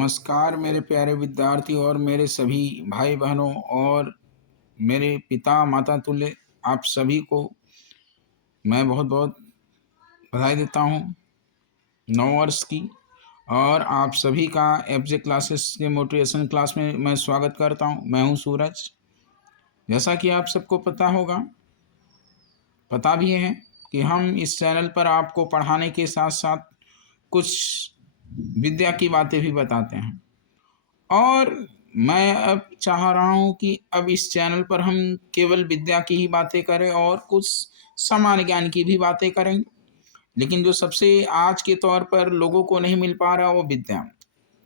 नमस्कार मेरे प्यारे विद्यार्थी और मेरे सभी भाई बहनों और मेरे पिता माता तुल्य आप सभी को मैं बहुत बहुत बधाई देता हूँ नव वर्ष की। और आप सभी का एफजे क्लासेस के मोटिवेशन क्लास में मैं स्वागत करता हूँ। मैं हूँ सूरज। जैसा कि आप सबको पता भी है कि हम इस चैनल पर आपको पढ़ाने के साथ साथ कुछ विद्या की बातें भी बताते हैं। और मैं अब चाह रहा हूँ कि अब इस चैनल पर हम केवल विद्या की ही बातें करें और कुछ सामान्य ज्ञान की भी बातें करेंगे। लेकिन जो सबसे आज के तौर पर लोगों को नहीं मिल पा रहा वो विद्या।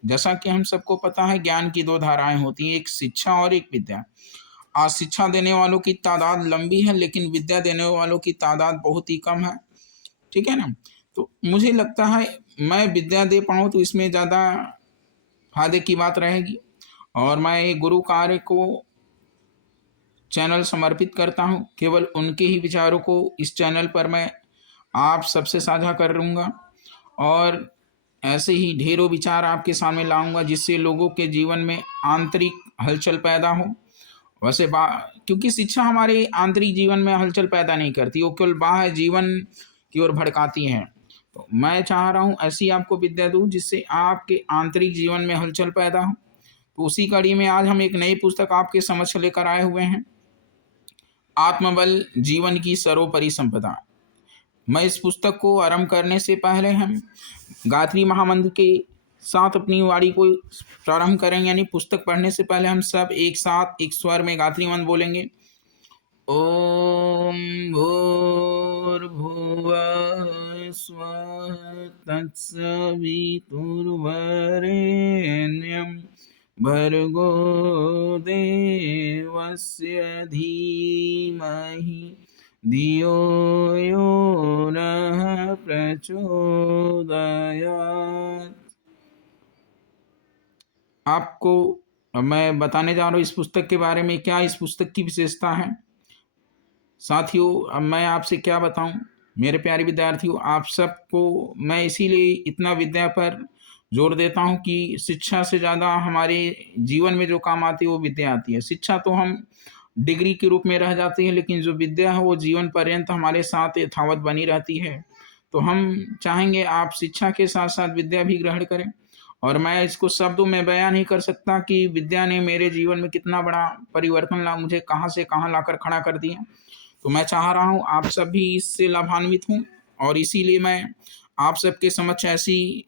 जैसा कि हम सबको पता है ज्ञान की दो धाराएं होती हैं, एक शिक्षा और एक विद्या। आज शिक्षा देने वालों की तादाद लंबी है लेकिन विद्या देने वालों की तादाद बहुत ही कम है। ठीक है ना। तो मुझे लगता है मैं विद्या दे पाऊँ तो इसमें ज़्यादा फायदे की बात रहेगी। और मैं एक गुरु कार्य को चैनल समर्पित करता हूं। केवल उनके ही विचारों को इस चैनल पर मैं आप सबसे साझा कर लूँगा और ऐसे ही ढेरों विचार आपके सामने लाऊंगा जिससे लोगों के जीवन में आंतरिक हलचल पैदा हो। वैसे क्योंकि शिक्षा हमारे आंतरिक जीवन में हलचल पैदा नहीं करती, वो केवल बाह्य जीवन की ओर भड़काती है। तो मैं चाह रहा हूँ ऐसी आपको विद्या दूँ जिससे आपके आंतरिक जीवन में हलचल पैदा हो। तो उसी कड़ी में आज हम एक नई पुस्तक आपके समक्ष लेकर आए हुए हैं, आत्मबल जीवन की सर्वोपरि संपदा। मैं इस पुस्तक को आरंभ करने से पहले हम गायत्री महामंत्र के साथ अपनी वाणी को प्रारंभ करेंगे, यानी पुस्तक पढ़ने से पहले हम सब एक साथ एक स्वर में गायत्री मंत्र बोलेंगे। ओम भूर्भुवः स्वः तत्सवितुर्वरेण्यं भर्गो देवस्य धीमहि धियो यो नः प्रचोदयात्। आपको मैं बताने जा रहा हूँ इस पुस्तक के बारे में, क्या इस पुस्तक की विशेषता है। साथियों अब मैं आपसे क्या बताऊं, मेरे प्यारे विद्यार्थियों, आप सबको मैं इसीलिए इतना विद्या पर जोर देता हूं कि शिक्षा से ज़्यादा हमारे जीवन में जो काम आती है वो विद्या आती है। शिक्षा तो हम डिग्री के रूप में रह जाती है लेकिन जो विद्या है वो जीवन पर्यंत हमारे साथ यथावत बनी रहती है। तो हम चाहेंगे आप शिक्षा के साथ साथ विद्या भी ग्रहण करें। और मैं इसको शब्दों में बयान नहीं कर सकता कि विद्या ने मेरे जीवन में कितना बड़ा परिवर्तन ला, मुझे कहाँ से कहाँ लाकर खड़ा कर दिया। तो मैं चाह रहा हूँ आप सब भी इससे लाभान्वित हों और इसीलिए मैं आप सबके समक्ष ऐसी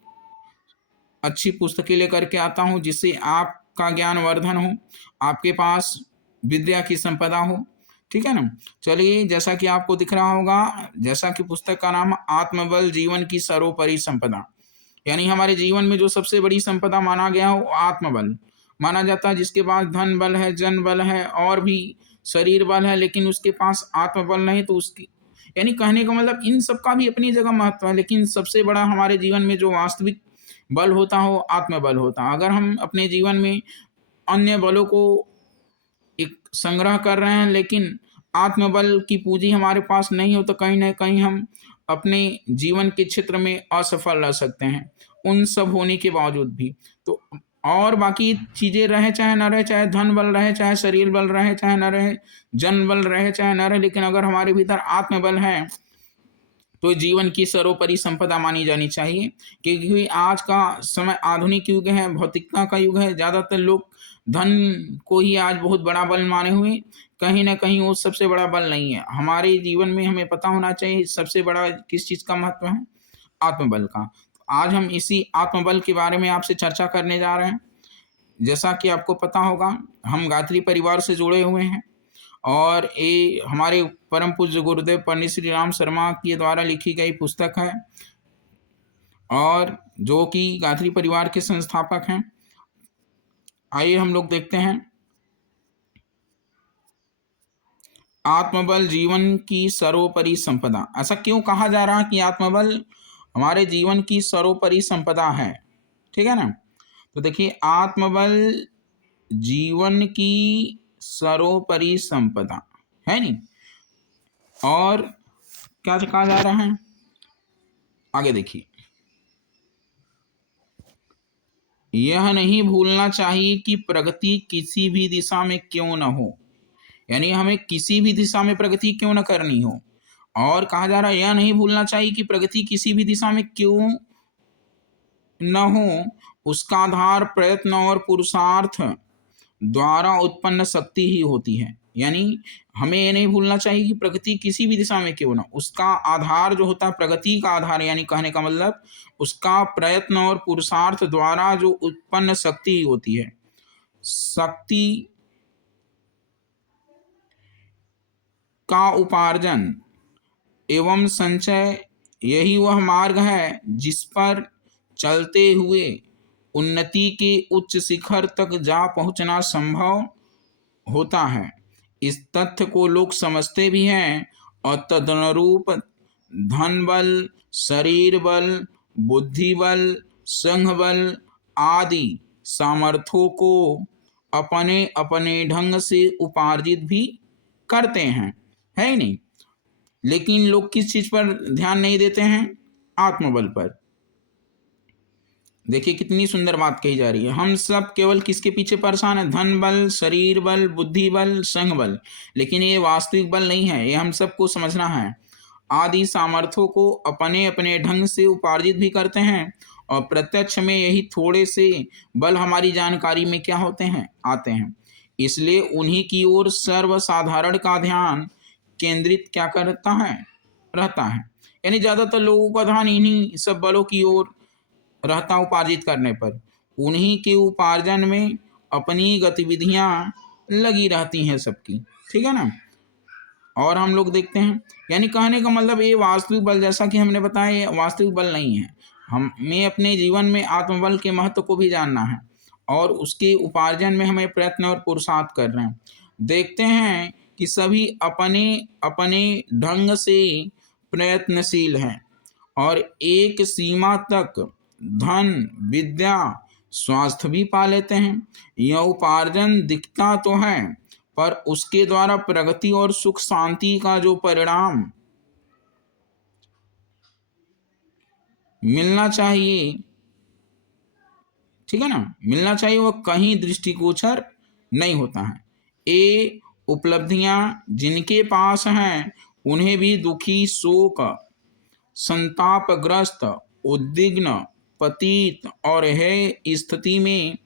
अच्छी पुस्तकें लेकर के आता हूँ जिससे आपका ज्ञान वर्धन हो, आपके पास विद्या की संपदा हो। ठीक है ना। चलिए, जैसा कि आपको दिख रहा होगा, जैसा कि पुस्तक का नाम आत्मबल जीवन की सर्वोपरि संपदा, यानी हमारे जीवन में जो सबसे बड़ी संपदा माना गया हो आत्मबल माना जाता है। जिसके पास धन बल है, जन बल है और भी शरीर बल है, लेकिन उसके पास आत्मबल नहीं तो उसकी, यानी कहने का मतलब इन सब का भी अपनी जगह महत्व है, लेकिन सबसे बड़ा हमारे जीवन में जो वास्तविक बल होता हो आत्मबल होता। अगर हम अपने जीवन में अन्य बलों को एक संग्रह कर रहे हैं लेकिन आत्मबल की पूंजी हमारे पास नहीं हो तो कहीं ना कहीं हम अपने जीवन के क्षेत्र में असफल रह सकते हैं, उन सब होने के बावजूद भी। तो और बाकी चीज़ें रहे चाहे ना रहे, चाहे धन बल रहे, चाहे शरीर बल रहे, चाहे ना रहे, जन बल रहे, चाहे ना रहे, लेकिन अगर हमारे भीतर आत्मबल है तो जीवन की सर्वोपरि संपदा मानी जानी चाहिए। क्योंकि आज का समय आधुनिक युग है, भौतिकता का युग है। ज़्यादातर लोग धन को ही आज बहुत बड़ा बल माने हुए, कहीं ना कहीं वो सबसे बड़ा बल नहीं है। हमारे जीवन में हमें पता होना चाहिए सबसे बड़ा किस चीज़ का महत्व है, आत्मबल का। आज हम इसी आत्मबल के बारे में आपसे चर्चा करने जा रहे हैं। जैसा कि आपको पता होगा हम गायत्री परिवार से जुड़े हुए हैं और ये हमारे परम पूज्य गुरुदेव पंडित श्री राम शर्मा के द्वारा लिखी गई पुस्तक है और जो कि गायत्री परिवार के संस्थापक हैं। आइए हम लोग देखते हैं, आत्मबल जीवन की सर्वोपरि संपदा। ऐसा क्यों कहा जा रहा है कि आत्मबल हमारे जीवन की सर्वोपरि संपदा है। ठीक है ना। तो देखिए, आत्मबल जीवन की सर्वोपरि संपदा है नहीं। और क्या कहा जा रहा है, आगे देखिए। यह नहीं भूलना चाहिए कि प्रगति किसी भी दिशा में क्यों न हो, यानी हमें किसी भी दिशा में प्रगति क्यों न करनी हो। और कहा जा रहा है यह नहीं भूलना चाहिए कि प्रगति किसी भी दिशा में क्यों न हो, उसका आधार प्रयत्न और पुरुषार्थ द्वारा उत्पन्न शक्ति ही होती है। यानी हमें ये नहीं भूलना चाहिए कि प्रगति किसी भी दिशा में क्यों ना, उसका आधार जो होता है, प्रगति का आधार, यानी कहने का मतलब उसका प्रयत्न और पुरुषार्थ द्वारा जो उत्पन्न शक्ति ही होती है। शक्ति का उपार्जन एवं संचय यही वह मार्ग है जिस पर चलते हुए उन्नति के उच्च शिखर तक जा पहुंचना संभव होता है। इस तथ्य को लोग समझते भी हैं और तदनुरूप धन बल, शरीर बल, बुद्धि बल, संघ बल आदि सामर्थ्यों को अपने अपने ढंग से उपार्जित भी करते हैं, है ही नहीं। लेकिन लोग किस चीज पर ध्यान नहीं देते हैं? आत्मबल पर। देखिए कितनी सुंदर बात कही जा रही है। हम सब केवल किसके पीछे परेशान है? धन बल, शरीर बल, बुद्धि बल, संघ बल। लेकिन ये वास्तविक बल नहीं है, ये हम सबको समझना है। आदि सामर्थ्यों को अपने अपने ढंग से उपार्जित भी करते हैं और प्रत्यक्ष में यही थोड़े से बल हमारी जानकारी में क्या होते हैं, आते हैं। इसलिए उन्हीं की ओर सर्वसाधारण का ध्यान केंद्रित क्या करता है, रहता है। यानी ज्यादातर लोगों का ध्यान इन्हीं सब बलों की ओर रहता, उपार्जित करने पर। उन्हीं के उपार्जन में अपनी गतिविधियां लगी रहती हैं सबकी, ठीक है ना। और हम लोग देखते हैं, यानी कहने का मतलब ये वास्तविक बल, जैसा कि हमने बताया, ये वास्तविक बल नहीं है। हमें अपने जीवन में आत्मबल के महत्व को भी जानना है और उसके उपार्जन में हमें प्रयत्न और पुरुषार्थ कर रहे हैं। देखते हैं कि सभी अपने अपने ढंग से प्रयत्नशील हैं और एक सीमा तक धन, विद्या, स्वास्थ्य भी पा लेते हैं। यह उपार्जन दिखता तो है, पर उसके द्वारा प्रगति और सुख शांति का जो परिणाम मिलना चाहिए, ठीक है ना, मिलना चाहिए, वह कहीं दृष्टिगोचर नहीं होता है। ये उपलब्धियां जिनके पास हैं उन्हें भी दुखी, शोक, संतापग्रस्त, उद्विग्न, पतित और है स्थिति में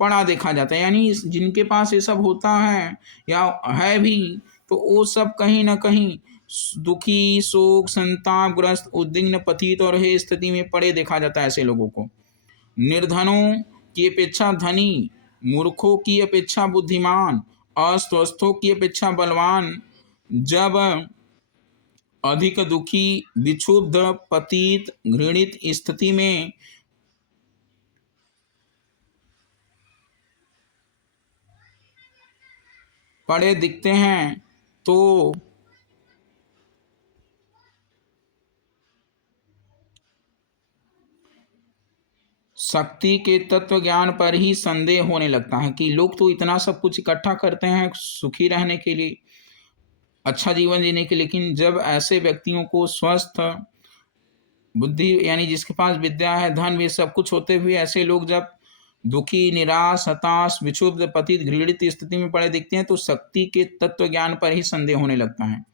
पड़ा देखा जाता है। यानी जिनके पास ये सब होता है या है भी, तो वो सब कहीं ना कहीं दुखी, शोक, संतापग्रस्त, उद्विग्न, पतित और है स्थिति में पड़े देखा जाता है ऐसे लोगों को। निर्धनों की अपेक्षा धनी, मूर्खों की अपेक्षा बुद्धिमान, अस्वस्थों की अपेक्षा बलवान जब अधिक दुखी, विक्षुब्ध, पतित, घृणित स्थिति में पड़े दिखते हैं तो शक्ति के तत्व ज्ञान पर ही संदेह होने लगता है कि लोग तो इतना सब कुछ इकट्ठा करते हैं सुखी रहने के लिए, अच्छा जीवन जीने के लिए, लेकिन जब ऐसे व्यक्तियों को स्वस्थ बुद्धि, यानी जिसके पास विद्या है, धन भी सब कुछ होते हुए ऐसे लोग जब दुखी, निराश, हताश, विक्षुब्ध, पतित, घृणित स्थिति में पड़े दिखते हैं तो शक्ति के तत्व ज्ञान पर ही संदेह होने लगता है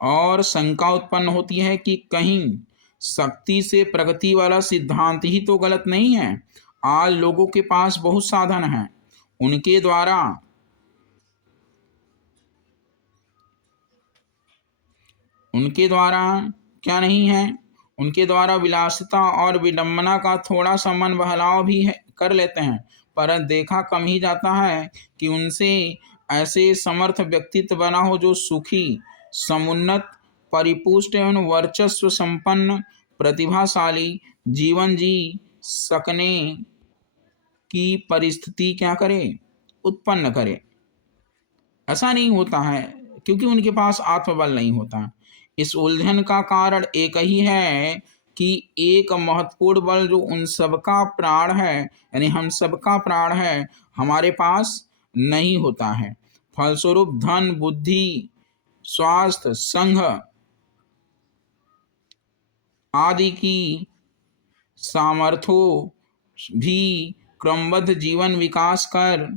और शंका उत्पन्न होती है कि कहीं शक्ति से प्रगति वाला सिद्धांत ही तो गलत नहीं है। आज लोगों के पास बहुत साधन हैं, उनके द्वारा उनके द्वारा क्या नहीं है, उनके द्वारा विलासिता और विडंबना का थोड़ा सा मन बहलाव भी है, कर लेते हैं, पर देखा कम ही जाता है कि उनसे ऐसे समर्थ व्यक्तित्व बना हो जो सुखी, समुन्नत, परिपुष्ट एवं वर्चस्व संपन्न, प्रतिभाशाली जीवन जी सकने की परिस्थिति क्या करे, उत्पन्न करे। ऐसा नहीं होता है क्योंकि उनके पास आत्मबल नहीं होता। इस उलझन का कारण एक ही है कि एक महत्वपूर्ण बल जो उन सबका प्राण है, यानी हम सबका प्राण है, हमारे पास नहीं होता है। फलस्वरूप धन, बुद्धि, स्वास्थ्य, संघ आदि की सामर्थ्यों भी क्रमबद्ध जीवन विकास कर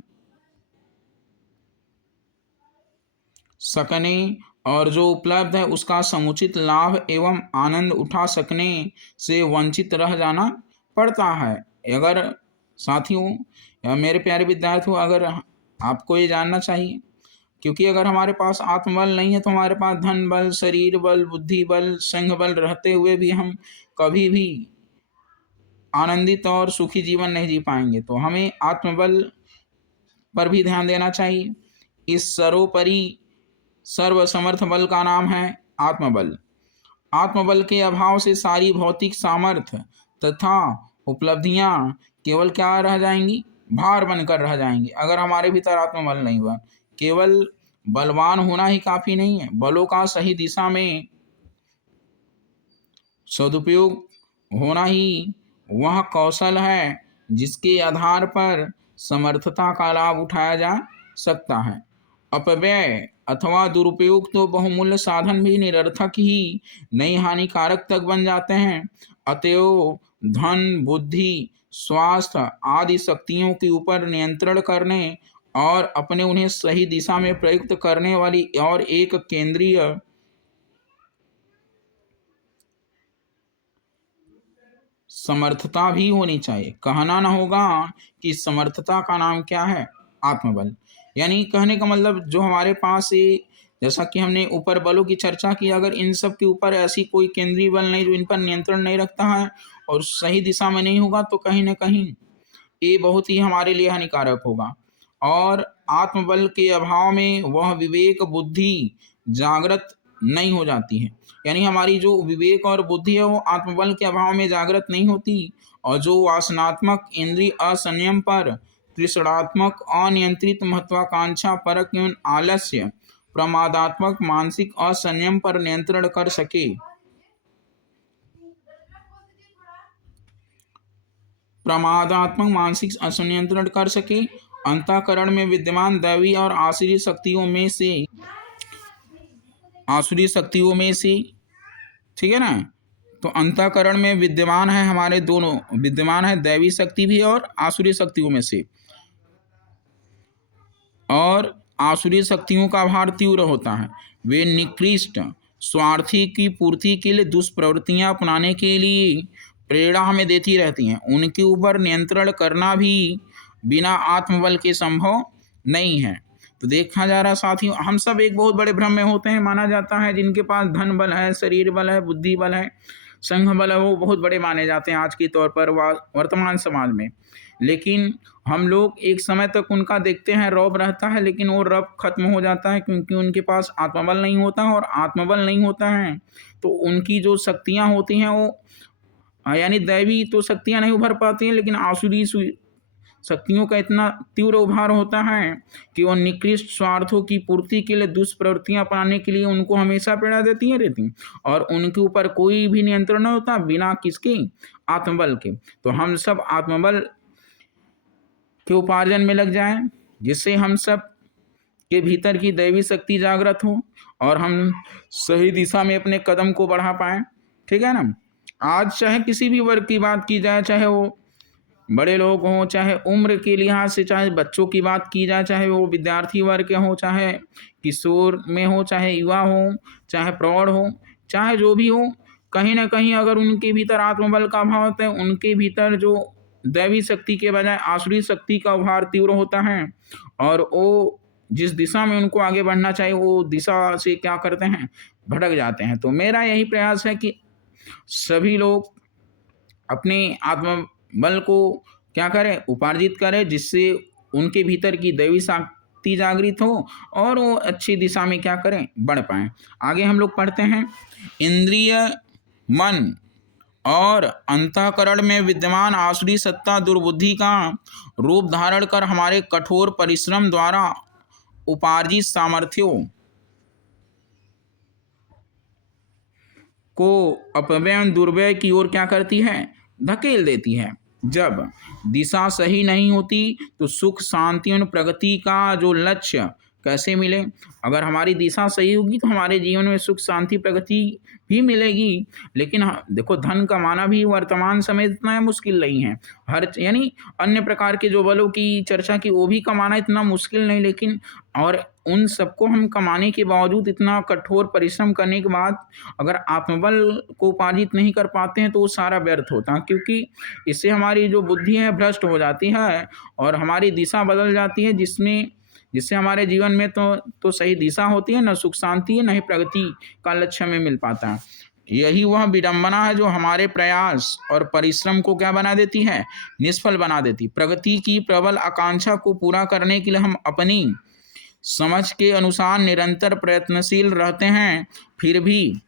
सकने और जो उपलब्ध है उसका समुचित लाभ एवं आनंद उठा सकने से वंचित रह जाना पड़ता है। अगर साथियों या मेरे प्यारे विद्यार्थियों, अगर आपको ये जानना चाहिए, क्योंकि अगर हमारे पास आत्मबल नहीं है तो हमारे पास धन बल, शरीर बल, बुद्धि बल, संघ बल रहते हुए भी हम कभी भी आनंदित और सुखी जीवन नहीं जी पाएंगे। तो हमें आत्मबल पर भी ध्यान देना चाहिए। इस सर्वोपरि सर्वसमर्थ बल का नाम है आत्मबल। आत्मबल के अभाव से सारी भौतिक सामर्थ्य तथा उपलब्धियां केवल क्या रह जाएंगी, भार बनकर रह जाएंगी। अगर हमारे भीतर आत्मबल नहीं हुआ, केवल बलवान होना ही काफी नहीं है, बलों का सही दिशा में सदुपयोग होना ही वह कौशल है जिसके आधार पर समर्थता का लाभ उठाया जा सकता है। अपव्यय अथवा दुरुपयोग तो बहुमूल्य साधन भी निरर्थक ही नहीं हानिकारक तक बन जाते हैं। अतएव धन, बुद्धि, स्वास्थ्य आदि शक्तियों के ऊपर नियंत्रण करने और अपने उन्हें सही दिशा में प्रयुक्त करने वाली और एक केंद्रीय समर्थता भी होनी चाहिए। कहना न होगा कि समर्थता का नाम क्या है, आत्मबल। यानी कहने का मतलब जो हमारे पास ये, जैसा कि हमने ऊपर बलों की चर्चा की, अगर इन सब के ऊपर ऐसी कोई केंद्रीय बल नहीं जो इन पर नियंत्रण नहीं रखता है और सही दिशा में नहीं होगा, तो कहीं ना कहीं ये बहुत ही हमारे लिए हानिकारक होगा। और आत्मबल के अभाव में वह विवेक बुद्धि जागृत नहीं हो जाती है। यानी हमारी जो विवेक और बुद्धि है वो आत्मबल के अभाव में जागृत नहीं होती, और जो वासनात्मक इंद्रिय असंयम पर, तृष्णात्मक अनियंत्रित महत्वाकांक्षा परक एवं आलस्य प्रमादात्मक मानसिक असंयम पर नियंत्रण कर सके, प्रमादात्मक मानसिक असंयंत्रण कर सके, अंतःकरण में विद्यमान दैवी और आसुरी शक्तियों में से ठीक है ना। तो अंतःकरण में विद्यमान है, हमारे दोनों विद्यमान है, दैवी शक्ति भी और आसुरी शक्तियों में से। और आसुरी शक्तियों का भार तीव्र होता है। वे निकृष्ट स्वार्थी की पूर्ति के लिए दुष्प्रवृत्तियां अपनाने के लिए प्रेरणा हमें देती रहती हैं। उनके ऊपर नियंत्रण करना भी बिना आत्मबल के संभव नहीं है। तो देखा जा रहा साथियों, हम सब एक बहुत बड़े भ्रम में होते हैं। माना जाता है जिनके पास धन बल है, शरीर बल है, बुद्धि बल है, संघ बल है, वो बहुत बड़े माने जाते हैं आज के तौर पर वर्तमान समाज में। लेकिन हम लोग एक समय तक उनका देखते हैं, रौब रहता है, लेकिन वो रौब खत्म हो जाता है क्योंकि उनके पास आत्मबल नहीं होता है। और आत्मबल नहीं होता है तो उनकी जो शक्तियाँ होती हैं वो, यानी दैवी तो शक्तियाँ नहीं उभर पाती हैं, लेकिन आसुरी शक्तियों का इतना तीव्र उभार होता है कि वो निकृष्ट स्वार्थों की पूर्ति के लिए दुष्प्रवृत्तियां अपनाने के लिए उनको हमेशा प्रेरणा देती रहती, और उनके ऊपर कोई भी नियंत्रण नहीं होता बिना किसके, आत्मबल के। तो हम सब आत्मबल के उपार्जन में लग जाएं, जिससे हम सब के भीतर की दैवी शक्ति जागृत हो और हम सही दिशा में अपने कदम को बढ़ा पाएं। ठीक है ना। आज चाहे किसी भी वर्ग की बात की जाए, चाहे वो बड़े लोग हों, चाहे उम्र के लिहाज से, चाहे बच्चों की बात की जाए, चाहे वो विद्यार्थी वर्ग के हों, चाहे किशोर में हो, चाहे युवा हो, चाहे प्रौढ़ हो, चाहे जो भी हो, कहीं ना कहीं अगर उनके भीतर आत्मबल का अभाव होता है, उनके भीतर जो दैवी शक्ति के बजाय आसुरी शक्ति का उभार तीव्र होता है, और वो जिस दिशा में उनको आगे बढ़ना चाहिए वो दिशा से क्या करते हैं, भटक जाते हैं। तो मेरा यही प्रयास है कि सभी लोग अपने आत्मबल को क्या करें, उपार्जित करें, जिससे उनके भीतर की दैवी शक्ति जागृत हो और वो अच्छी दिशा में क्या करें, बढ़ पाएं। आगे हम लोग पढ़ते हैं, इंद्रिय, मन और अंतःकरण में विद्यमान आसुरी सत्ता दुर्बुद्धि का रूप धारण कर हमारे कठोर परिश्रम द्वारा उपार्जित सामर्थ्यों को अपव्यय दुर्व्यय की ओर क्या करती है, धकेल देती है। जब दिशा सही नहीं होती तो सुख, शांति और प्रगति का जो लक्ष्य कैसे मिले? अगर हमारी दिशा सही होगी तो हमारे जीवन में सुख, शांति, प्रगति भी मिलेगी। लेकिन देखो, धन कमाना भी वर्तमान समय इतना मुश्किल नहीं है। यानी अन्य प्रकार के जो बलों की चर्चा की, वो भी कमाना इतना मुश्किल नहीं, लेकिन और उन सबको हम कमाने के बावजूद, इतना कठोर परिश्रम करने के बाद अगर आत्मबल को उपार्जित नहीं कर पाते हैं तो वो सारा व्यर्थ होता है, क्योंकि इससे हमारी जो बुद्धि है भ्रष्ट हो जाती है और हमारी दिशा बदल जाती है, जिससे हमारे जीवन में तो सही दिशा होती है, न सुख शांति है, न ही प्रगति का लक्ष्य हमें मिल पाता है। यही वह विडंबना है जो हमारे प्रयास और परिश्रम को क्या बना देती है? निष्फल बना देती। प्रगति की प्रबल आकांक्षा को पूरा करने के लिए हम अपनी समझ के अनुसार निरंतर प्रयत्नशील रहते हैं, फिर भी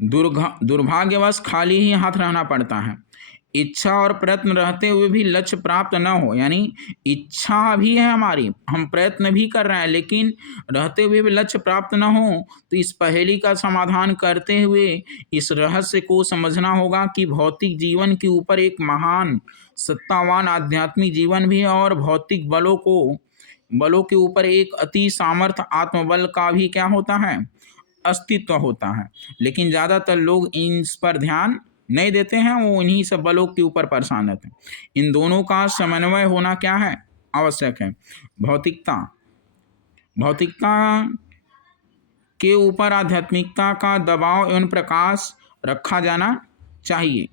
दुर्भाग्यवश खाली ही हाथ रहना पड़ता है। इच्छा और प्रयत्न रहते हुए भी लक्ष्य प्राप्त न हो, यानी इच्छा भी है हमारी, हम प्रयत्न भी कर रहे हैं, लेकिन रहते हुए भी लक्ष्य प्राप्त न हो, तो इस पहेली का समाधान करते हुए इस रहस्य को समझना होगा कि भौतिक जीवन के ऊपर एक महान सत्तावान आध्यात्मिक जीवन भी है और भौतिक बलों के ऊपर एक अति सामर्थ्य आत्मबल का भी क्या होता है? अस्तित्व होता है। लेकिन ज़्यादातर लोग इस पर ध्यान नहीं देते हैं, वो इन्हीं सब बलों के ऊपर परेशान रहते हैं। इन दोनों का समन्वय होना क्या है? आवश्यक है। भौतिकता के ऊपर आध्यात्मिकता का दबाव एवं प्रकाश रखा जाना चाहिए,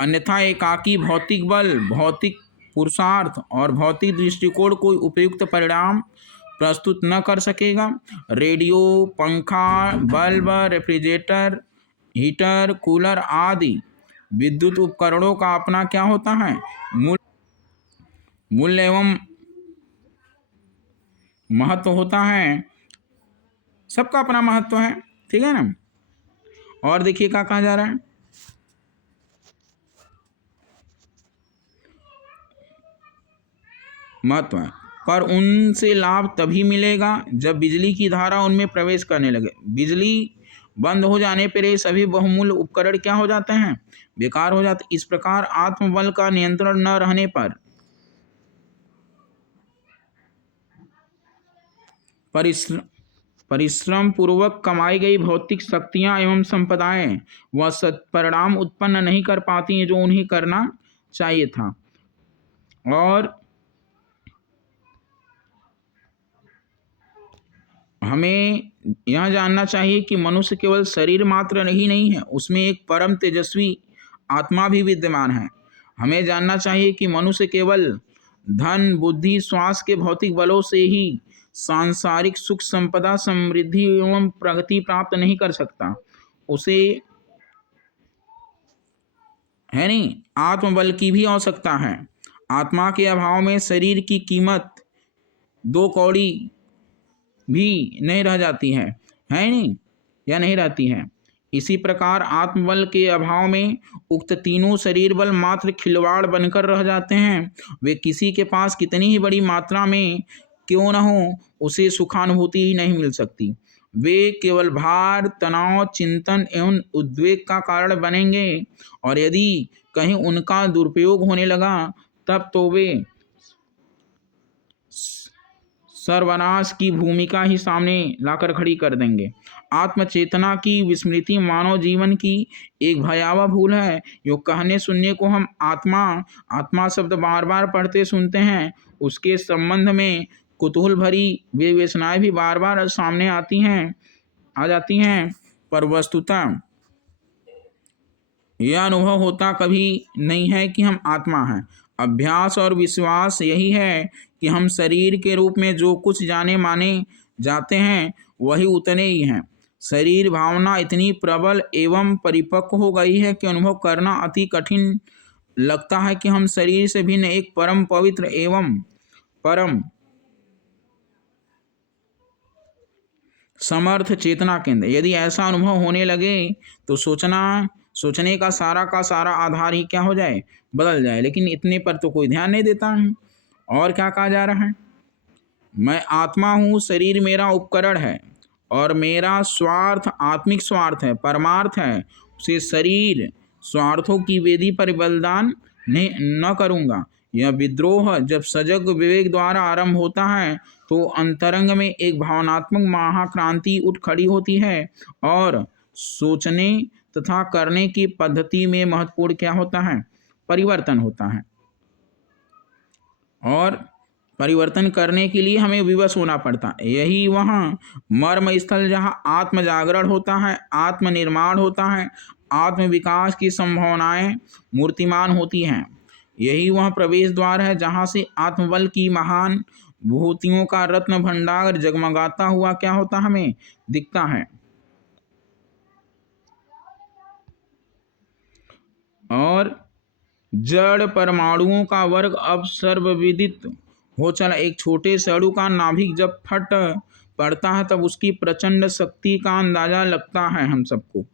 अन्यथा एकाकी भौतिक बल, भौतिक पुरुषार्थ और भौतिक दृष्टिकोण कोई उपयुक्त परिणाम प्रस्तुत न कर सकेगा। रेडियो, पंखा, बल्ब, रेफ्रिजरेटर, हीटर, कूलर आदि विद्युत उपकरणों का अपना क्या होता है? मूल्य एवं महत्व होता है। सबका अपना महत्व है, ठीक है ना। और देखिए क्या कहा जा रहा है, महत्व है, पर उनसे लाभ तभी मिलेगा जब बिजली की धारा उनमें प्रवेश करने लगे। बिजली बंद हो जाने पर ये सभी बहुमूल्य उपकरण क्या हो जाते हैं? बेकार हो जाते। इस प्रकार आत्मबल का नियंत्रण न रहने पर परिश्रम पूर्वक कमाई गई भौतिक शक्तियां एवं संपदाएं वह सत्परिणाम उत्पन्न नहीं कर पाती हैं जो उन्हें करना चाहिए था। और हमें यह जानना चाहिए कि मनुष्य केवल शरीर मात्र ही नहीं है, उसमें एक परम तेजस्वी आत्मा भी विद्यमान है। हमें जानना चाहिए कि मनुष्य केवल धन, बुद्धि, श्वास के भौतिक बलों से ही सांसारिक सुख, संपदा, समृद्धि एवं प्रगति प्राप्त नहीं कर सकता। उसे है नहीं, आत्मबल की भी आवश्यकता है। आत्मा के अभाव में शरीर की कीमत 2 कौड़ी भी नहीं रह जाती है नहीं, या नहीं रहती है। इसी प्रकार आत्मबल के अभाव में उक्त तीनों शरीर बल मात्र खिलवाड़ बनकर रह जाते हैं। वे किसी के पास कितनी ही बड़ी मात्रा में क्यों न हो, उसे सुखानुभूति ही नहीं मिल सकती। वे केवल भार, तनाव, चिंतन एवं उद्वेग का कारण बनेंगे, और यदि कहीं उनका दुरुपयोग होने लगा तब तो वे सर्वनाश की भूमिका ही सामने लाकर खड़ी कर देंगे। आत्मचेतना की विस्मृति मानव जीवन की एक भयावह भूल है। यो कहने सुनने को हम आत्मा शब्द बार बार पढ़ते सुनते हैं, उसके संबंध में कुतूहल भरी विवेचनाएं भी बार बार सामने आ जाती हैं, पर वस्तुतः यह अनुभव होता कभी नहीं है कि हम आत्मा हैं। अभ्यास और विश्वास यही है कि हम शरीर के रूप में जो कुछ जाने माने जाते हैं वही उतने ही हैं। शरीर भावना इतनी प्रबल एवं परिपक्व हो गई है कि अनुभव करना अति कठिन लगता है कि हम शरीर से भिन्न एक परम पवित्र एवं परम समर्थ चेतना केंद्र। यदि ऐसा अनुभव होने लगे तो सोचने का सारा आधार ही क्या हो जाए? बदल जाए। लेकिन इतने पर तो कोई ध्यान नहीं देता है। और क्या कहा जा रहा है? मैं आत्मा हूँ, शरीर मेरा उपकरण है और मेरा स्वार्थ आत्मिक स्वार्थ है, परमार्थ है। उसे शरीर स्वार्थों की वेदी पर बलिदान नहीं न करूँगा। यह विद्रोह जब सजग विवेक द्वारा आरंभ होता है तो अंतरंग में एक भावनात्मक महाक्रांति उठ खड़ी होती है और सोचने तथा करने की पद्धति में महत्वपूर्ण क्या होता है? परिवर्तन होता है। और परिवर्तन करने के लिए हमें विवश होना पड़ता है। यही वहाँ मर्म स्थल जहाँ आत्म जागरण होता है, आत्म निर्माण होता है, आत्म विकास की संभावनाएं मूर्तिमान होती हैं। यही वह प्रवेश द्वार है जहाँ से आत्मबल की महान भूतियों का रत्न भंडार जगमगाता हुआ क्या होता हमें दिखता है। और जड़ परमाणुओं का वर्ग अब सर्वविदित हो चला। एक छोटे से अणु का नाभिक जब फट पड़ता है तब उसकी प्रचंड शक्ति का अंदाजा लगता है हम सबको।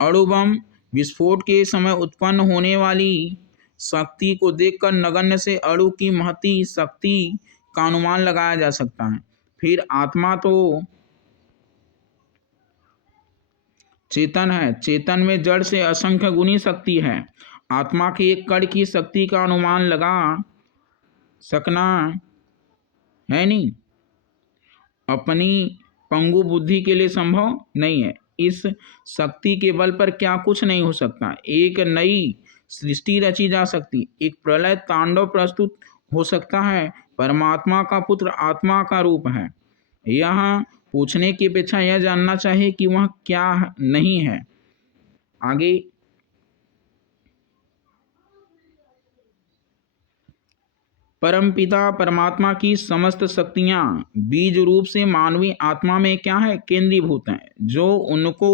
अणु बम विस्फोट के समय उत्पन्न होने वाली शक्ति को देखकर नगण्य से अणु की महती शक्ति का अनुमान लगाया जा सकता है। फिर आत्मा तो चेतन है, चेतन में जड़ से असंख्य गुनी शक्ति है। आत्मा के एक कण की शक्ति का अनुमान लगा सकना है नहीं, अपनी पंगु बुद्धि के लिए संभव नहीं है। इस शक्ति के बल पर क्या कुछ नहीं हो सकता। एक नई सृष्टि रची जा सकती, एक प्रलय तांडव प्रस्तुत हो सकता है। परमात्मा का पुत्र आत्मा का रूप है। यह पूछने की अपेक्षा यह जानना चाहिए कि वह क्या नहीं है। आगे परमपिता परमात्मा की समस्त शक्तियां बीज रूप से मानवीय आत्मा में क्या है केंद्रीभूत हैं। जो उनको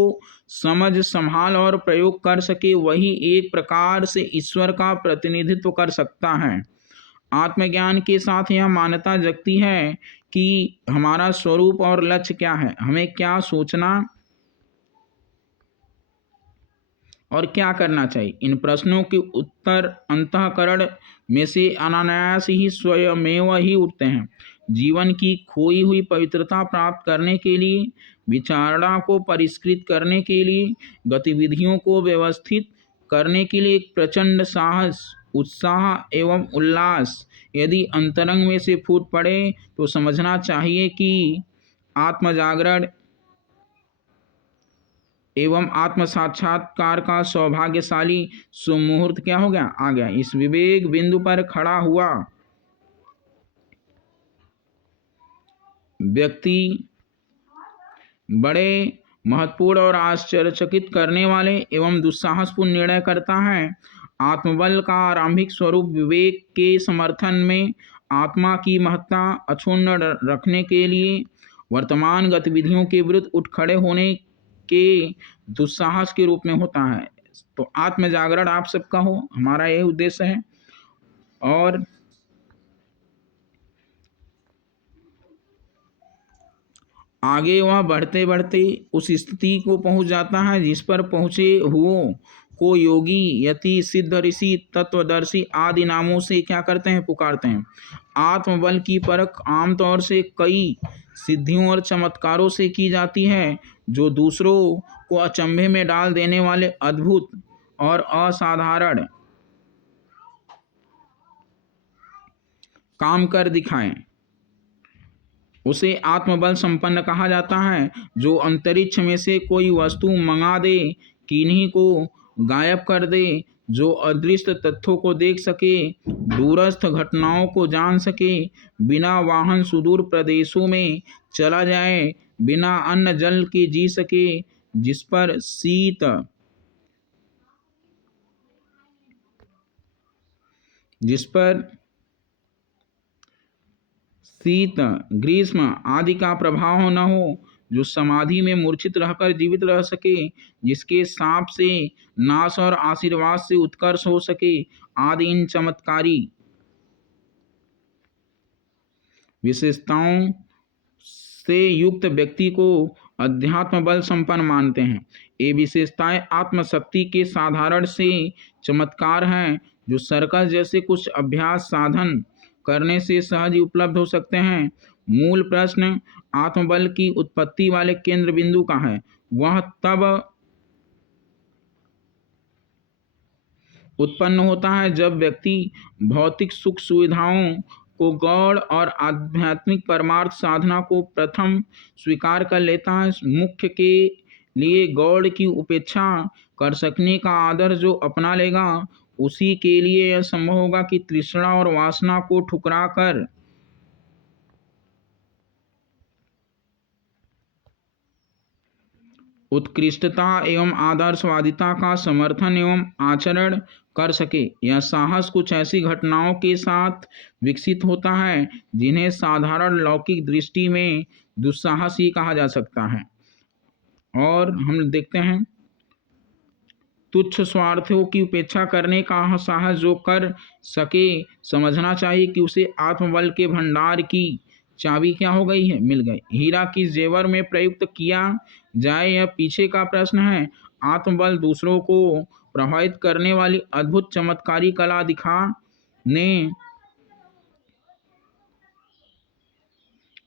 समझ संभाल और प्रयोग कर सके वही एक प्रकार से ईश्वर का प्रतिनिधित्व कर सकता है। आत्मज्ञान के साथ यह मान्यता जगती है कि हमारा स्वरूप और लक्ष्य क्या है, हमें क्या सोचना और क्या करना चाहिए। इन प्रश्नों के उत्तर अंतःकरण में से अनायास ही स्वयमेव ही उठते हैं। जीवन की खोई हुई पवित्रता प्राप्त करने के लिए, विचारणा को परिष्कृत करने के लिए, गतिविधियों को व्यवस्थित करने के लिए एक प्रचंड साहस, उत्साह एवं उल्लास यदि अंतरंग में से फूट पड़े तो समझना चाहिए कि आत्म जागरण एवं आत्म साक्षात्कार का सौभाग्यशाली सुमुहूर्त क्या हो गया, आ गया। इस विवेक बिंदु पर खड़ा हुआ व्यक्ति बड़े महत्वपूर्ण और आश्चर्यचकित करने वाले एवं दुस्साहसपूर्ण निर्णय करता है। आत्मबल का आरंभिक स्वरूप विवेक के समर्थन में आत्मा की महत्ता अक्षुण्ण रखने के लिए वर्तमान गतिविधियों के विरुद्ध उठ खड़े होने के दुस्साहस के रूप में होता है। तो आत्म जागरण आप सबका हो, हमारा यही उद्देश्य है। और आगे वह बढ़ते बढ़ते उस स्थिति को पहुंच जाता है जिस पर पहुँचे हुओं को योगी, यति, सिद्ध, ऋषि, तत्वदर्शी आदि नामों से क्या करते हैं, पुकारते हैं। आत्मबल की परख आमतौर से कई सिद्धियों और चमत्कारों से की जाती है जो दूसरों को अचंभे में डाल देने वाले अद्भुत और असाधारण काम कर दिखाएं। उसे आत्मबल संपन्न कहा जाता है। जो अंतरिक्ष में से कोई वस्तु मंगा दे, किन्हीं को गायब कर दे, जो अदृश्य तथ्यों को देख सके, दूरस्थ घटनाओं को जान सके, बिना वाहन सुदूर प्रदेशों में चला जाए, बिना अन्न जल के जी सके, जिस पर शीत ग्रीष्म आदि का प्रभाव न हो, जो समाधि में मूर्छित रहकर जीवित रह सके, जिसके साप से नाश और आशीर्वाद से उत्कर्ष हो सके आदि इन चमत्कारी विशेषताओं से युक्त व्यक्ति को अध्यात्म बल संपन्न मानते हैं। ये विशेषताएं आत्मशक्ति के साधारण से चमत्कार हैं जो सर्कस जैसे कुछ अभ्यास साधन करने से सहज ही उपलब्ध हो सकते हैं। मूल प्रश्न आत्मबल की उत्पत्ति वाले केंद्र बिंदु का है। वह तब उत्पन्न होता है जब व्यक्ति भौतिक सुख सुविधाओं को गौण और आध्यात्मिक परमार्थ साधना को प्रथम स्वीकार कर लेता है। मुख्य के लिए गौण की उपेक्षा कर सकने का आदर्श जो अपना लेगा, उसी के लिए यह संभव होगा कि तृष्णा और वासना को ठुकरा कर उत्कृष्टता एवं आदर्शवादिता का समर्थन एवं आचरण कर सके। यह साहस कुछ ऐसी घटनाओं के साथ विकसित होता है जिन्हें साधारण लौकिक दृष्टि में दुस्साहस ही कहा जा सकता है। और हम देखते हैं, तुच्छ स्वार्थों की उपेक्षा करने का साहस जो कर सके, समझना चाहिए कि उसे आत्मबल के भंडार की चाबी क्या हो गई है, मिल गई। हीरा किस जेवर में प्रयुक्त किया जाए, यह पीछे का प्रश्न है। आत्मबल दूसरों को प्रभावित करने वाली अद्भुत चमत्कारी कला दिखाने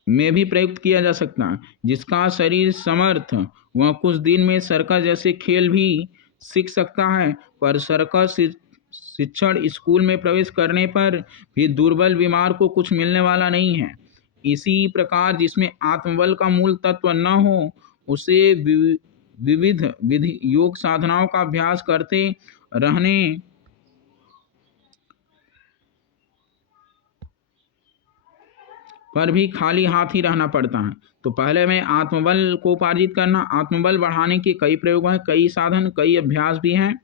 में भी प्रयुक्त किया जा सकता है। जिसका शरीर समर्थ, वह कुछ दिन में सर्कस जैसे खेल भी सीख सकता है, पर सर्कस शिक्षण स्कूल में प्रवेश करने पर भी दुर्बल बीमार को कुछ मिलने वाला नहीं है। इसी प्रकार जिसमें आत्मबल का मूल तत्व न हो, उसे विविध विधि योग साधनाओं का अभ्यास करते रहने पर भी खाली हाथ ही रहना पड़ता है। तो पहले में आत्मबल को उपार्जित करना, आत्मबल बढ़ाने के कई प्रयोग हैं, कई साधन, कई अभ्यास भी हैं,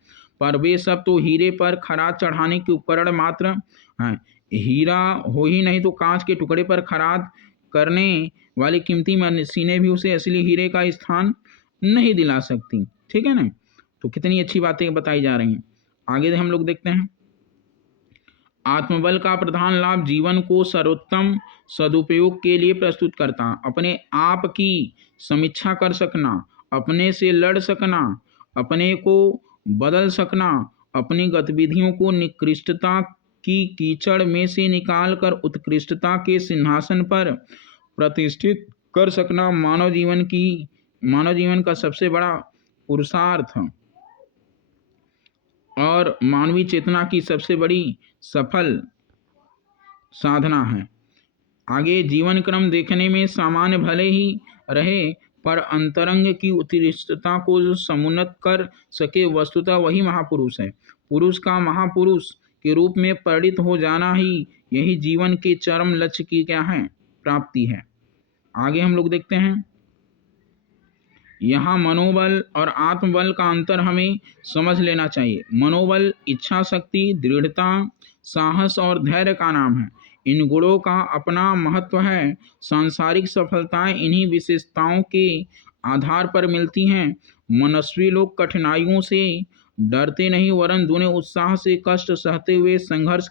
पर वे सब तो हीरे पर खराद चढ़ाने के उपकरण मात्र हैं। हीरा हो ही नहीं तो कांच के टुकड़े पर खराद करने वाली कीमती मशीनें भी उसे असली हीरे का स्थान नहीं दिला सकती। ठीक है ना। तो कितनी अच्छी बातें बताई जा रही हैं। आगे हम लोग देखते हैं, आत्मबल का प्रधान लाभ जीवन को सर्वोत्तम सदुपयोग के लिए प्रस्तुत करता, अपने आप की समीक्षा कर सकना, अपने से लड़ सकना, अपने को बदल सकना, अपनी गतिविधियों को निकृष्टता की कीचड़ में से निकालकर उत्कृष्टता के सिंहासन पर प्रतिष्ठित कर सकना मानव जीवन का सबसे बड़ा पुरुषार्थ और मानवीय चेतना की सबसे बड़ी सफल साधना है। आगे जीवन क्रम देखने में सामान्य भले ही रहे, पर अंतरंग की उत्कृष्टता को जो समुन्नत कर सके, वस्तुतः वही महापुरुष है। पुरुष का महापुरुष के रूप में परिणित हो जाना ही यही जीवन के चरम लक्ष्य की क्या है, प्राप्ति है। आगे हम लोग देखते हैं, यहाँ मनोबल और आत्मबल का अंतर हमें समझ लेना चाहिए। मनोबल इच्छा शक्ति, दृढ़ता, साहस और धैर्य का नाम है। इन गुणों का अपना महत्व है। सांसारिक सफलताएं इन्हीं विशेषताओं के आधार पर मिलती हैं। मनस्वी लोग कठिनाइयों से डरते नहीं, वरन दुने उत्साह से कष्ट सहते हुए संघर्ष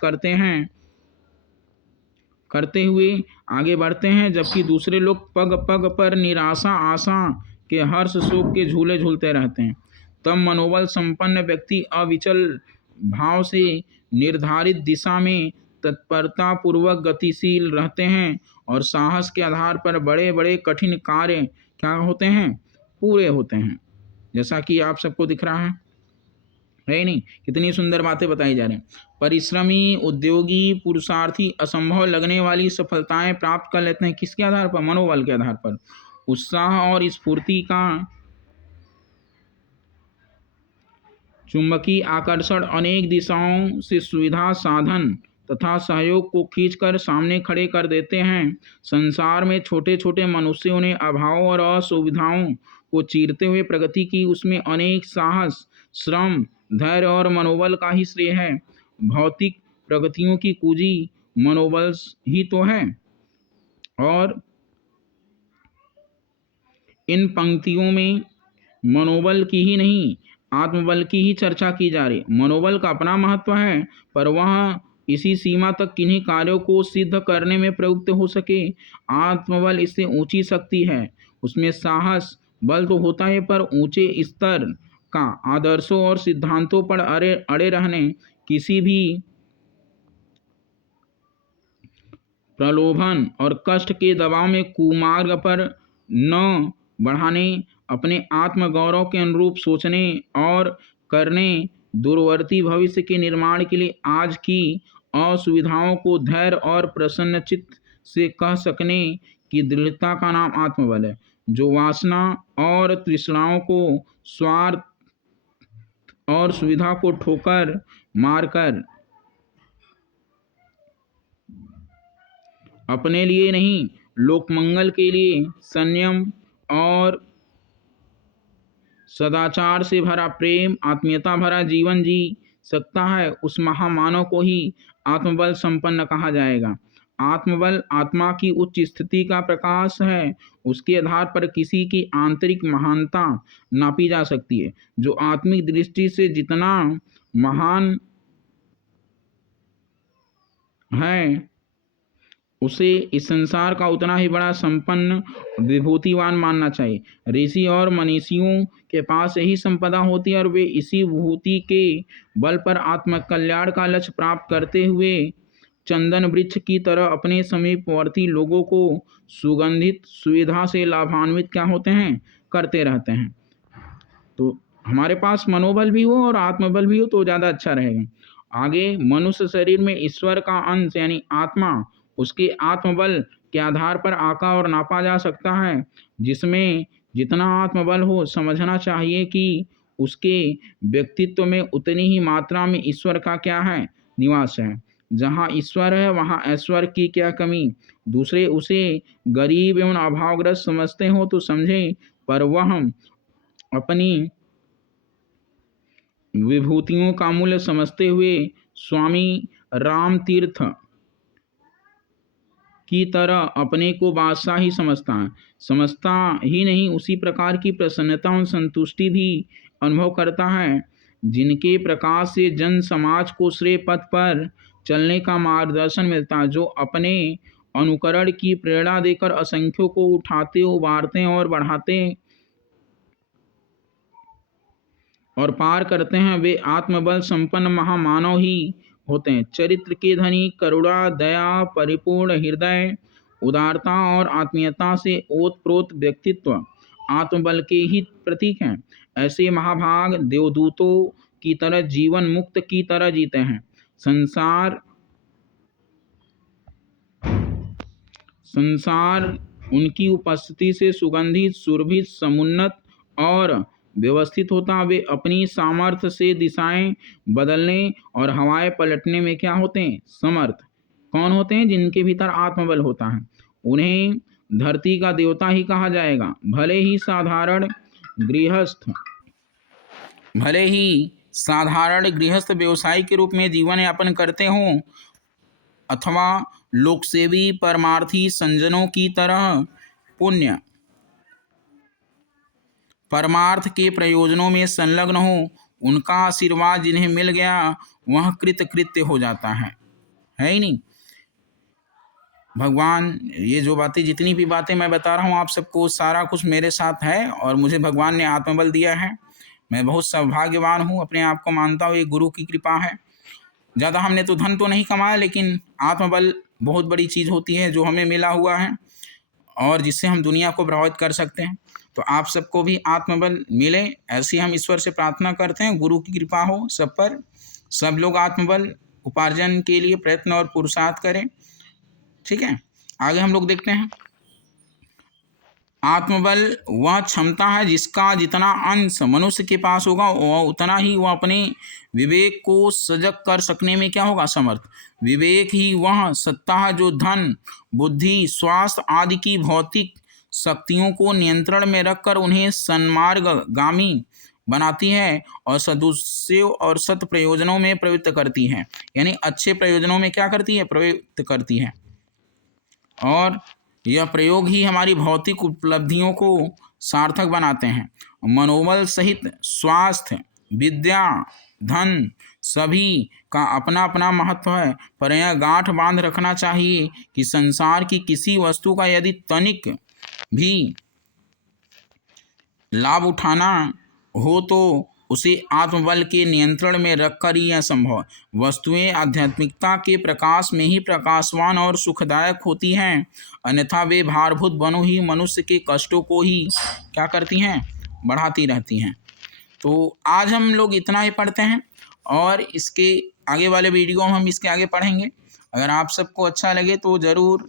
करते हुए आगे बढ़ते हैं, जबकि दूसरे लोग पग पग पर निराशा आशा के हर्ष शोक के झूले झूलते रहते हैं। तब मनोबल संपन्न व्यक्ति अविचल भाव से निर्धारित दिशा में तत्परता पूर्वक गतिशील रहते हैं और साहस के आधार पर बड़े बड़े कठिन कार्य क्या होते हैं, पूरे होते हैं। जैसा कि आप सबको दिख रहा है नहीं, कितनी सुंदर बातें बताई जा रही हैं। परिश्रमी, उद्योगी, पुरुषार्थी असंभव लगने वाली सफलताएं प्राप्त कर लेते हैं। किसके आधार पर? मनोबल के आधार पर। उत्साह और स्फूर्ति का चुंबकीय आकर्षण अनेक दिशाओं से सुविधा, साधन तथा सहयोग को खींचकर सामने खड़े कर देते हैं। संसार में छोटे छोटे मनुष्यों ने अभाव और असुविधाओं को चीरते हुए प्रगति की। उसमें अनेक साहस, श्रम, धैर्य और मनोबल का ही श्रेय है। भौतिक प्रगतियों की कुंजी मनोबल ही तो है। और इन पंक्तियों में मनोबल की ही नहीं, आत्मबल की ही चर्चा की जा रही। मनोबल का अपना महत्व है, पर वह इसी सीमा तक किन्हीं कार्यों को सिद्ध करने में प्रयुक्त हो सके। आत्मबल इससे ऊंची शक्ति है। उसमें साहस बल तो होता है, पर ऊंचे स्तर का आदर्शों और सिद्धांतों पर अड़े रहने, किसी भी प्रलोभन और कष्ट के दबाव में कुमार्ग पर न बढ़ाने, अपने आत्मगौरव के अनुरूप सोचने और करने दूरवर्ती भविष्य के निर्माण के लिए आज की असुविधाओं को धैर्य और प्रसन्नचित्त से कह सकने की दृढ़ता का नाम आत्मबल है, जो वासना और तृष्णाओं को, स्वार्थ और सुविधा को ठोकर मारकर अपने लिए नहीं, लोकमंगल के लिए संयम और सदाचार से भरा प्रेम, आत्मीयता भरा जीवन जी सकता है, उस महामानव को ही आत्मबल संपन्न कहा जाएगा। आत्मबल आत्मा की उच्च स्थिति का प्रकाश है। उसके आधार पर किसी की आंतरिक महानता नापी जा सकती है। जो आत्मिक दृष्टि से जितना महान है, उसे इस संसार का उतना ही बड़ा संपन्न विभूतिवान मानना चाहिए। ऋषि और मनीषियों के पास यही संपदा होती है और वे इसी विभूति के बल पर आत्मकल्याण का लक्ष्य प्राप्त करते हुए चंदन वृक्ष की तरह अपने समीपवर्ती लोगों को सुगंधित सुविधा से लाभान्वित क्या होते हैं, करते रहते हैं। तो हमारे पास मनोबल भी हो और आत्मबल भी हो तो ज़्यादा अच्छा रहेगा। आगे, मनुष्य शरीर में ईश्वर का अंश यानी आत्मा उसके आत्मबल के आधार पर आका और नापा जा सकता है। जिसमें जितना आत्मबल हो, समझना चाहिए कि उसके व्यक्तित्व में उतनी ही मात्रा में ईश्वर का क्या है, निवास है। जहाँ ईश्वर है वहाँ ऐश्वर्य की क्या कमी। दूसरे उसे गरीब एवं अभावग्रस्त समझते हो तो समझे, पर वह अपनी विभूतियों का मूल्य समझते हुए स्वामी राम तीर्थ की तरह अपने को बादशाह ही समझता ही नहीं, उसी प्रकार की प्रसन्नता और संतुष्टि भी अनुभव करता है जिनके प्रकाश से जन समाज को श्रेय पथ पर चलने का मार्गदर्शन मिलता है, जो अपने अनुकरण की प्रेरणा देकर असंख्यों को उठाते, उबारते और बढ़ाते और पार करते हैं, वे आत्मबल संपन्न महामानव ही होते हैं। चरित्र के धनी, करुणा, दया, परिपूर्ण हृदय, उदारता और आत्मीयता से ओतप्रोत व्यक्तित्व आत्मबल के ही प्रतीक हैं। ऐसे महाभाग देवदूतों की तरह जीवन मुक्त की तरह जीते हैं। संसार उनकी उपस्थिति से सुगंधित, सुरभित, समुन्नत और व्यवस्थित होता। वे अपनी सामर्थ्य से दिशाएं बदलने और हवाएं पलटने में क्या होते हैं, समर्थ। कौन होते हैं? जिनके भीतर आत्मबल होता है। उन्हें धरती का देवता ही कहा जाएगा। भले ही साधारण गृहस्थ व्यवसायी के रूप में जीवन यापन करते हों अथवा लोकसेवी परमार्थी संजनों की तरह पुण्य परमार्थ के प्रयोजनों में संलग्न हो, उनका आशीर्वाद जिन्हें मिल गया वह कृतकृत्य हो जाता है ही नहीं। भगवान, ये जो बातें, जितनी भी बातें मैं बता रहा हूँ आप सबको, सारा कुछ मेरे साथ है और मुझे भगवान ने आत्मबल दिया है। मैं बहुत सौभाग्यवान हूँ, अपने आप को मानता हूँ। ये गुरु की कृपा है। ज़्यादा हमने तो धन तो नहीं कमाया, लेकिन आत्मबल बहुत बड़ी चीज़ होती है जो हमें मिला हुआ है और जिससे हम दुनिया को प्रभावित कर सकते हैं। तो आप सबको भी आत्मबल मिले, ऐसी हम ईश्वर से प्रार्थना करते हैं। गुरु की कृपा हो सब पर। सब लोग आत्मबल उपार्जन के लिए प्रयत्न और पुरुषार्थ करें। ठीक है, आगे हम लोग देखते हैं। आत्मबल वह क्षमता है जिसका जितना अंश मनुष्य के पास होगा वह उतना ही वह अपने विवेक को सजग कर सकने में क्या होगा, समर्थ। विवेक ही वह सत्ता है जो धन, बुद्धि, स्वास्थ्य आदि की भौतिक शक्तियों को नियंत्रण में रखकर उन्हें सन्मार्गगामी बनाती है और सदुपयोग और सत प्रयोजनों में प्रवृत्त करती है। यानी अच्छे प्रयोजनों में क्या करती है, प्रवृत्त करती है। और यह प्रयोग ही हमारी भौतिक उपलब्धियों को सार्थक बनाते हैं। मनोबल सहित स्वास्थ्य, विद्या, धन सभी का अपना अपना महत्व है, पर यह गांठ बांध रखना चाहिए कि संसार की किसी वस्तु का यदि तनिक भी लाभ उठाना हो तो उसे आत्मबल के नियंत्रण में रखकर ही यह संभव। वस्तुएं आध्यात्मिकता के प्रकाश में ही प्रकाशवान और सुखदायक होती हैं, अन्यथा वे भारभूत बनो ही मनुष्य के कष्टों को ही क्या करती हैं, बढ़ाती रहती हैं। तो आज हम लोग इतना ही पढ़ते हैं। और इसके आगे वाले वीडियो हम इसके आगे पढ़ेंगे। अगर आप सबको अच्छा लगे तो ज़रूर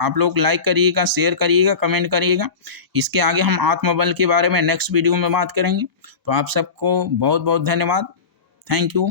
आप लोग लाइक करिएगा, शेयर करिएगा, कमेंट करिएगा। इसके आगे हम आत्मबल के बारे में नेक्स्ट वीडियो में बात करेंगे। तो आप सबको बहुत बहुत धन्यवाद। Thank you.